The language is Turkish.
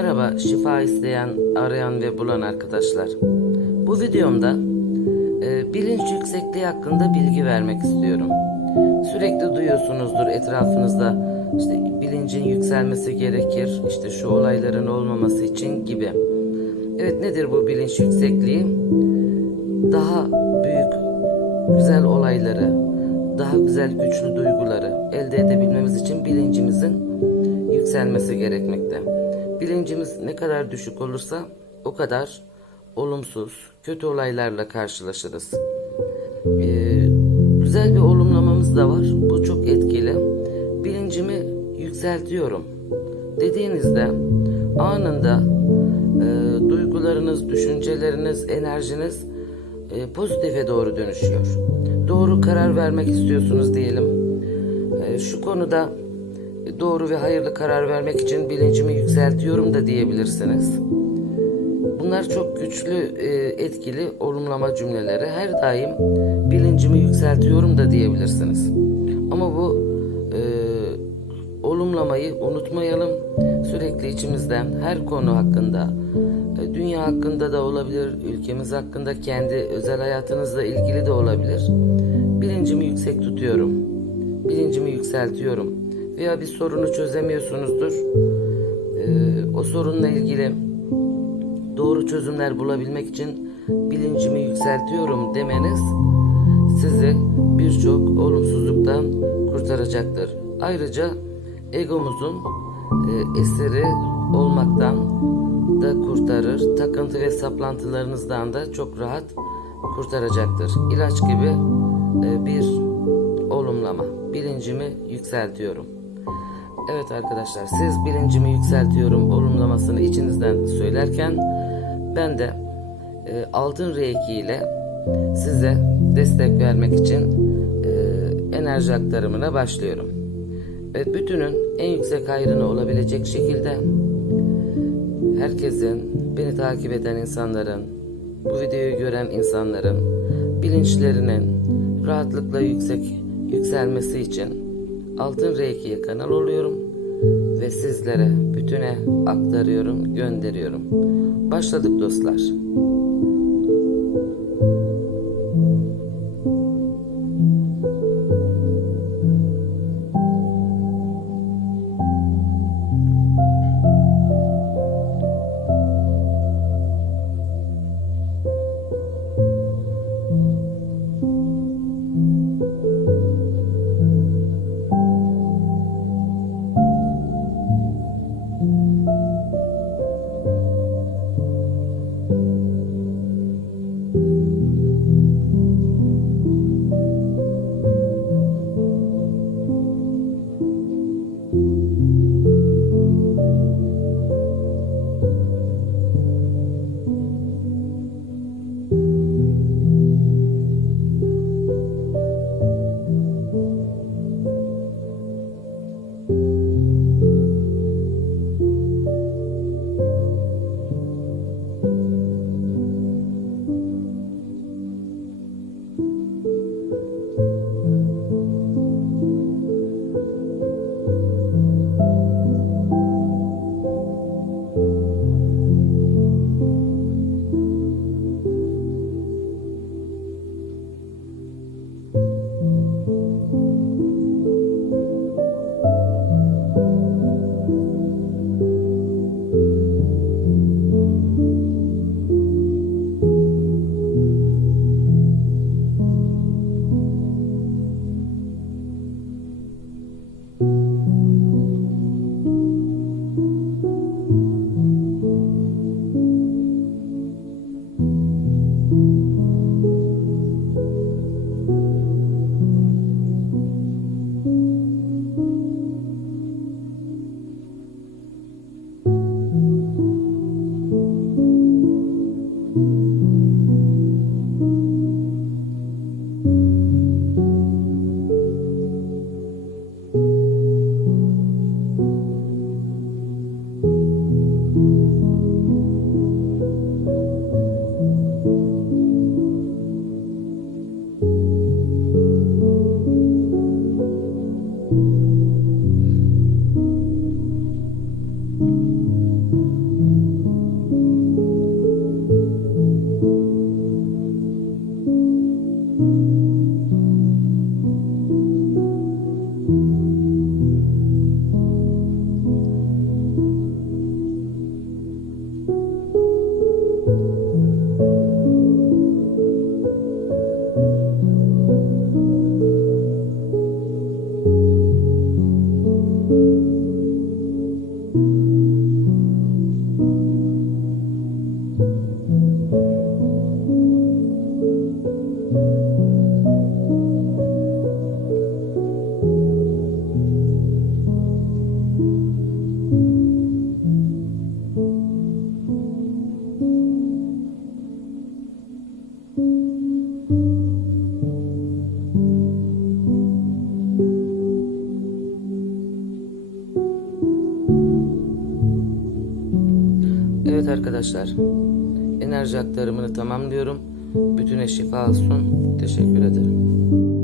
Merhaba şifa isteyen, arayan ve bulan arkadaşlar. Bu videomda e, bilinç yüksekliği hakkında bilgi vermek istiyorum. Sürekli duyuyorsunuzdur etrafınızda işte bilincin yükselmesi gerekir, işte şu olayların olmaması için gibi. Evet nedir bu bilinç yüksekliği? Daha büyük, güzel olayları, daha güzel güçlü duyguları elde edebilmemiz için bilincimizin yükselmesi gerekmekte. Bilincimiz ne kadar düşük olursa o kadar olumsuz, kötü olaylarla karşılaşırız. Ee, güzel bir olumlamamız da var. Bu çok etkili. Bilincimi yükseltiyorum dediğinizde anında e, duygularınız, düşünceleriniz, enerjiniz e, pozitife doğru dönüşüyor. Doğru karar vermek istiyorsunuz diyelim. E, şu konuda doğru ve hayırlı karar vermek için bilincimi yükseltiyorum da diyebilirsiniz. Bunlar çok güçlü, e, etkili olumlama cümleleri. Her daim bilincimi yükseltiyorum da diyebilirsiniz. Ama bu e, olumlamayı unutmayalım. Sürekli içimizden her konu hakkında, e, dünya hakkında da olabilir, ülkemiz hakkında, kendi özel hayatınızla ilgili de olabilir. Bilincimi yüksek tutuyorum. Bilincimi yükseltiyorum. Veya bir sorunu çözemiyorsunuzdur. E, o sorunla ilgili doğru çözümler bulabilmek için bilincimi yükseltiyorum demeniz sizi birçok olumsuzluktan kurtaracaktır. Ayrıca egomuzun e, eseri olmaktan da kurtarır. Takıntı ve saplantılarınızdan da çok rahat kurtaracaktır. İlaç gibi e, bir olumlama. Bilincimi yükseltiyorum. Evet arkadaşlar siz bilincimi yükseltiyorum olumlamasını içinizden söylerken ben de e, altın reiki ile size destek vermek için e, enerji aktarımına başlıyorum. Evet bütünün en yüksek hayrını olabilecek şekilde herkesin, beni takip eden insanların, bu videoyu gören insanların bilinçlerinin rahatlıkla yüksek yükselmesi için Altın Reiki'ye kanal oluyorum ve sizlere bütüne aktarıyorum, gönderiyorum. Başladık dostlar. arkadaşlar. Enerji aktarımını tamamlıyorum. Bütüne şifa olsun. Teşekkür ederim.